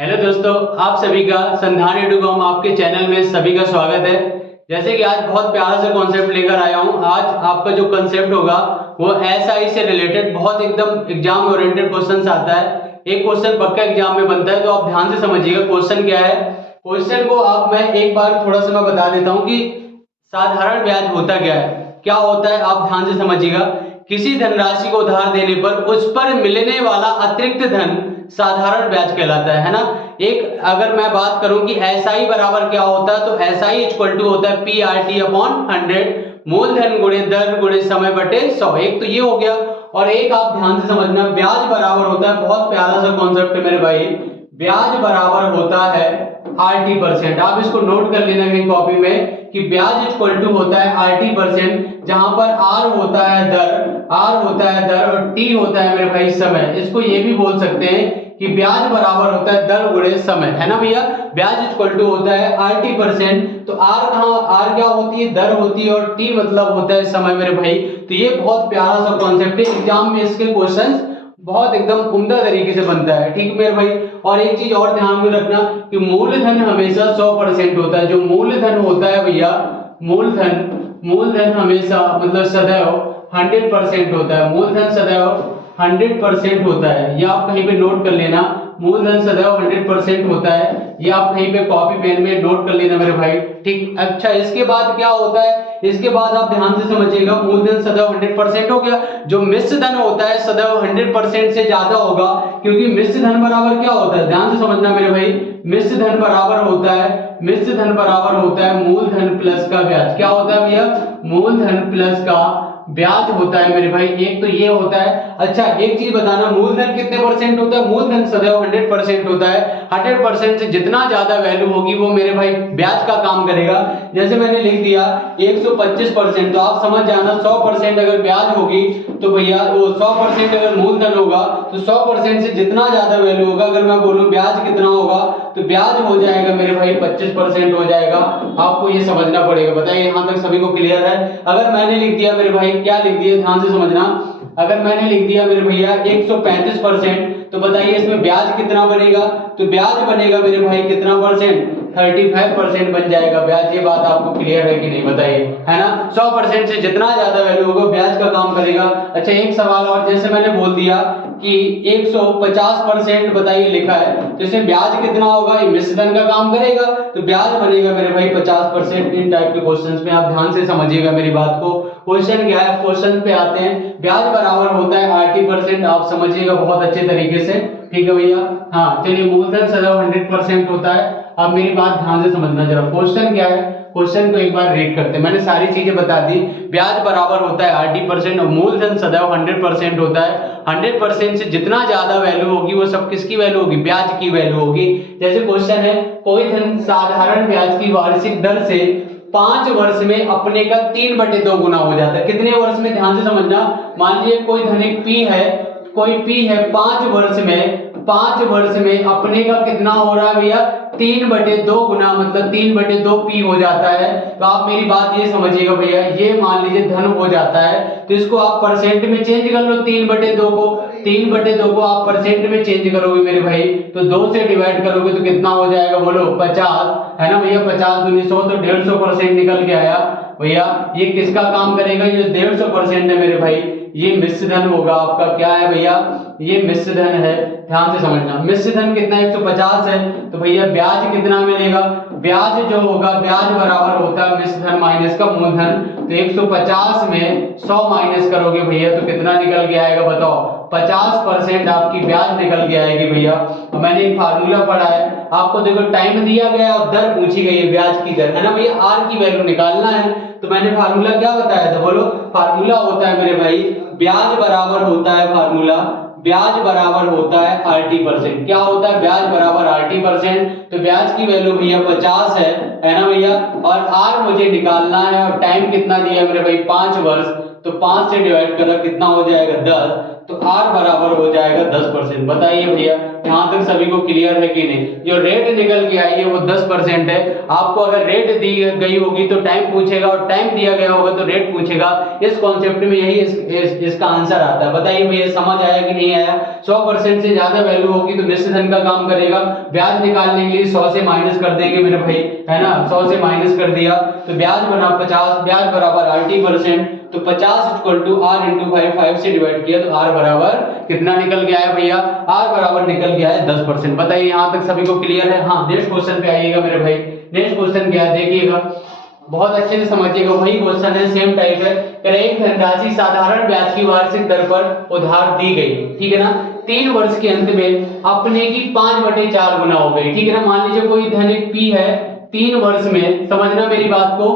Hello दोस्तों, आप सभी का संधान एडुकॉम आपके चैनल में सभी का स्वागत है। जैसे कि आज बहुत प्यारा सा कॉन्सेप्ट लेकर आया हूं। आज आपका जो कॉन्सेप्ट होगा वो एसआई से रिलेटेड बहुत एकदम एग्जाम ओरिएंटेड क्वेश्चंस आता है। एक क्वेश्चन पक्का एग्जाम में बनता है, तो आप ध्यान से समझिएगा क्वेश्चन क्या है। क्वेश्चन को आप मैं एक बार थोड़ा सा मैं बता देता हूँ कि साधारण ब्याज होता क्या है, क्या होता है। आप ध्यान से समझिएगा। किसी धनराशि को उधार देने पर उस पर मिलने वाला अतिरिक्त धन साधारण ब्याज कहलाता है ना। एक अगर मैं बात करूं कि एसआई बराबर क्या होता है, तो एसआई इक्वल टू होता है पी आर टी अपॉन 100, मूलधन गुणे दर गुणे समय बटे 100। एक तो ये हो गया, और एक आप ध्यान से समझना, ब्याज बराबर होता है, बहुत प्यारा सा कॉन्सेप्ट है मेरे भाई, ब्याज बराबर होता है RT%। आप इसको नोट कर लेना कहीं कॉपी में कि ब्याज इक्वल टू होता है RT%, जहां पर R होता है दर और T होता है मेरे भाई समय। इसको ये भी बोल सकते हैं कि ब्याज बराबर होता है दर गुणे समय, है ना भैया। ब्याज इक्वल टू होता है RT%, तो R क्या होती है, दर होती है, और T मतलब होता है समय मेरे भाई। तो ये बहुत प्यारा सा कॉन्सेप्ट है, एग्जाम में इसके क्वेश्चंस बहुत एकदम उम्दा तरीके से बनता है, ठीक मेरे भाई। और एक चीज और ध्यान में रखना कि मूलधन हमेशा 100% होता है। जो मूलधन होता है भैया, मूलधन हमेशा मतलब सदैव 100% होता है। मूलधन सदैव 100% होता है, ये आप कहीं पे नोट कर लेना। मूलधन सदैव 100% होता है, ये आप कहीं पे कॉपी पेन में नोट कर लेना मेरे भाई, ठीक। अच्छा, इसके बाद क्या होता है, इसके बाद आप ध्यान से समझिएगा। मूलधन सदैव 100% हो गया। जो मिश्र धन होता है सदैव 100% से ज्यादा होगा, क्योंकि मिश्र धन बराबर क्या होता है, ध्यान से समझना मेरे भाई। मिश्र धन बराबर होता है मूलधन प्लस का ब्याज। क्या होता है भैया, मूलधन प्लस का ब्याज होता है मेरे भाई। एक तो ये होता है। अच्छा, एक चीज बताना, मूलधन कितने परसेंट होता है, मूलधन सदैव 100% होता है। 100% से जितना ज्यादा वैल्यू होगी वो मेरे भाई ब्याज का काम करेगा। जैसे मैंने लिख दिया 125%, तो आप समझ जाना 100% अगर ब्याज होगी तो भैया वो 100% अगर मूलधन होगा तो 100% से जितना ज्यादा वैल्यू होगा, अगर मैं बोलूं ब्याज कितना होगा, तो ब्याज हो जाएगा मेरे भाई 25% हो जाएगा। आपको ये समझना पड़ेगा। बताइए यहां तक सभी को क्लियर है। अगर मैंने लिख दिया मेरे भाई, क्या लिख दिया ध्यान से समझना, अगर मैंने लिख दिया मेरे भैया 135%, तो बताइए इसमें ब्याज कितना बनेगा, तो ब्याज बनेगा मेरे भाई कितना परसेंट, 35% बन जाएगा ब्याज। ये बात आपको क्लियर है कि नहीं बताइए, है ना। 100% से जितना ज्यादा वैल्यू होगा ब्याज का काम करेगा। अच्छा, एक सवाल और, जैसे मैंने बोल दिया कि 150% बताइए लिखा है, तो इसमें ब्याज कितना होगा, ये मिश्र धन का काम करेगा, तो ब्याज बनेगा मेरे भाई 50%। इन टाइप के क्वेश्चंस में आप ध्यान से समझिएगा मेरी बात को। क्वेश्चन क्या है, क्वेश्चन पे आते हैं। ब्याज बराबर होता है RT%, आप समझिएगा बहुत अच्छे तरीके से, ठीक है भैया। हाँ चलिए, मूलधन सदैव 100% होता है। अब मेरी बात ध्यान से समझना जरा, क्वेश्चन क्या है, क्वेश्चन को एक बार रीड करते हैं। मैंने सारी चीजें बता दी। ब्याज बराबर होता है RT% और मूलधन सदैव 100% होता है। 100% से जितना ज्यादा वैल्यू होगी वो सब किसकी वैल्यू होगी, ब्याज की वैल्यू होगी। जैसे क्वेश्चन है, कोई धन साधारण ब्याज की वार्षिक दर से 5 वर्ष में अपने का 3/2 गुना हो जाता है। कितने वर्ष में, ध्यान से समझना। मान लीजिए कोई धन एक P है, कोई P है, 5 वर्ष में अपने का कितना हो रहा है भैया, 3/2 गुना, मतलब 3/2 P हो जाता है। तो आप मेरी बात ये समझिएगा भैया, ये मान लीजिए धन हो जाता है, तो इसको आप परसेंट में चेंज कर लो। 3/2 को आप परसेंट में चेंज करोगे मेरे भाई, तो 2 से डिवाइड करोगे तो कितना हो जाएगा, बोलो 50, है ना भैया। 50 दूनी 100, तो 150% निकल के आया भैया। ये किसका काम करेगा, ये 150% है मेरे भाई, ये मिश्र धन होगा आपका। क्या है भैया, ये मिश्र धन है, ध्यान से समझना। मिश्र धन कितना 150 है, तो भैया ब्याज कितना मिलेगा, ब्याज जो होगा, ब्याज बराबर होता है मिश्र धन माइनस का मूलधन। तो 150 में 100 माइनस करोगे भैया तो कितना निकल के आएगा, बताओ, 50% आपकी ब्याज निकल के आएगी भैया। मैंने एक फार्मूला पढ़ा है आपको, देखो टाइम दिया गया और दर पूछी गई है, ब्याज की दर, है ना भैया। आर की वैल्यू निकालना है, तो मैंने फार्मूला क्या बताया था, बोलो। फार्मूला होता है मेरे भाई, ब्याज बराबर होता है, फार्मूला ब्याज बराबर होता है RT%। क्या होता है, ब्याज बराबर RT%। तो ब्याज की वैल्यू भैया 50 है ना भैया, और आर मुझे निकालना है, और टाइम कितना दिया मेरे भाई, 5 वर्ष। तो 5 से डिवाइड करो कितना हो जाएगा 10, तो R बराबर हो जाएगा 10%। बताइए भैया यहाँ तक सभी को क्लियर है कि नहीं? जो रेट निकल के आई है वो 10% है। आपको अगर रेट दी गई होगी तो टाइम पूछेगा, और टाइम दिया गया होगा तो रेट पूछेगा। इस कॉन्सेप्ट में यही इसका आंसर आता है। बताइए भैया समझ आया कि नहीं आया? 100% से ज्यादा वैल्यू होगी तो निश्चित धन का काम करेगा। ब्याज निकालने के लिए 100 से माइनस कर देंगे मेरे भाई, है ना? 100 से माइनस कर दिया तो ब्याज बना 50, ब्याज बराबर 80%, तो 50 इक्वल टू R इंटू 5 से डिवाइड किया तो R बराबर कितना निकल के आया भैया? R बराबर निकल के आया 10%। बताइए यहाँ तक सभी को क्लियर है? हाँ, नेक्स्ट क्वेश्चन पे आइएगा मेरे भाई। नेक्स्ट क्वेश्चन क्या है देखिएगा, बहुत अच्छे से समझिएगा। वही क्वेश्चन है, सेम टाइप है। एक धनराशि साधारण ब्याज की वार्षिक दर पर उधार दी गई, ठीक है ना? 3 वर्ष के अंत में अपने की 5/4 गुना हो गई, ठीक है ना? मान लीजिए कोई धन एक P है, 3 वर्ष में, समझना मेरी बात को,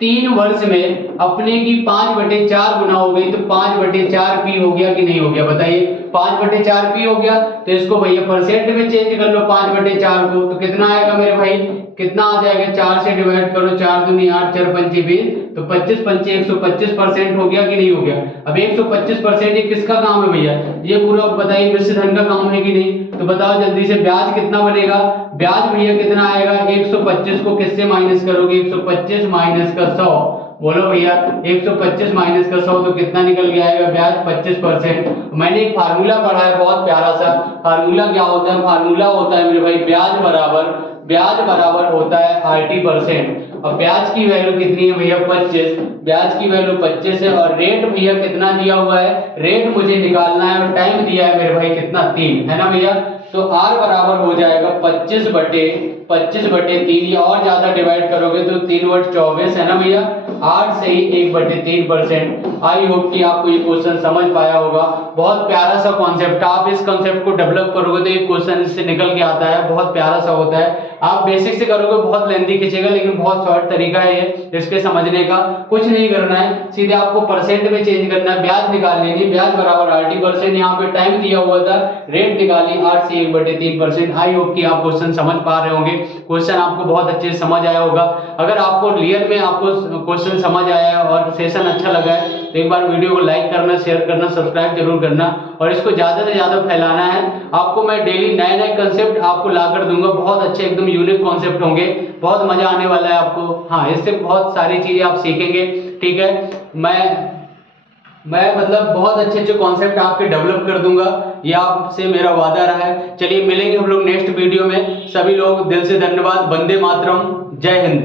3 वर्ष में अपने की 5/4 गुना हो गई, तो 5/4 P हो गया कि नहीं हो गया? बताइए 5/4 P हो गया, तो इसको भैया परसेंट में चेंज कर लो 5/4 को, तो कितना आएगा मेरे भाई? कितना आ जाएगा? 4 से डिवाइड करो, 4 दूनी 8, 4 पंचे 20, तो 25 पंचे 125% हो गया कि नहीं हो गया? अब 125% ये किसका काम है भैया? ये पूरा बताइए मिश्र धन का काम है कि नहीं? तो बताओ जल्दी से, ब्याज कितना बनेगा? ब्याज भैया कितना आएगा? 125 को किससे माइनस करोगे? 125 माइनस का 100, बोलो भैया 125 माइनस का 100 तो कितना निकल के आएगा? ब्याज 25%। मैंने एक फार्मूला पढ़ा है बहुत प्यारा सा। फार्मूला क्या होता है? फार्मूला होता है मेरे भाई ब्याज बराबर होता है 80%। और ब्याज की वैल्यू कितनी है भैया? 25। ब्याज की वैल्यू 25 है, और रेट भैया कितना दिया हुआ है? रेट मुझे निकालना है, और टाइम दिया है मेरे भाई कितना? 3, है ना भैया? तो R बराबर हो जाएगा 25/3, या और ज्यादा डिवाइड करोगे तो 3/24, है ना भैया? 8 से ही 1/3%। आई होप कि आपको ये क्वेश्चन समझ पाया होगा। बहुत प्यारा सा कॉन्सेप्ट, आप इस कॉन्सेप्ट को डेवलप करोगे तो ये क्वेश्चन इससे निकल के आता है, बहुत प्यारा सा होता है। आप बेसिक से करोगे बहुत लेंथी खींचेगा, लेकिन बहुत शॉर्ट तरीका है ये इसके समझने का। कुछ नहीं करना है, सीधे आपको परसेंट में चेंज करना है, ब्याज निकाल लेनी, ब्याज बराबर 80%। यहाँ पे टाइम दिया हुआ था, रेट निकाली 8 से 1/3%। आई होप कि आप क्वेश्चन समझ पा रहे होंगे, क्वेश्चन आपको बहुत अच्छे से समझ आया होगा। अगर आपको रियल में आपको क्वेश्चन समझ आया है और सेशन अच्छा लगा है तो एक बार वीडियो को लाइक करना, शेयर करना, सब्सक्राइब जरूर करना, और इसको ज्यादा से ज्यादा फैलाना है। आपको मैं डेली नए नए कंसेप्ट आपको ला कर दूंगा, बहुत अच्छे एकदम यूनिक कॉन्सेप्ट होंगे, बहुत मजा आने वाला है आपको। हाँ, इससे बहुत सारी चीजें आप सीखेंगे, ठीक है? मैं मतलब बहुत अच्छे अच्छे कॉन्सेप्ट आपके डेवलप कर दूंगा, ये आपसे मेरा वादा रहा है। चलिए मिलेंगे हम लोग नेक्स्ट वीडियो में। सभी लोग दिल से धन्यवाद। वंदे मातरम, जय हिंद।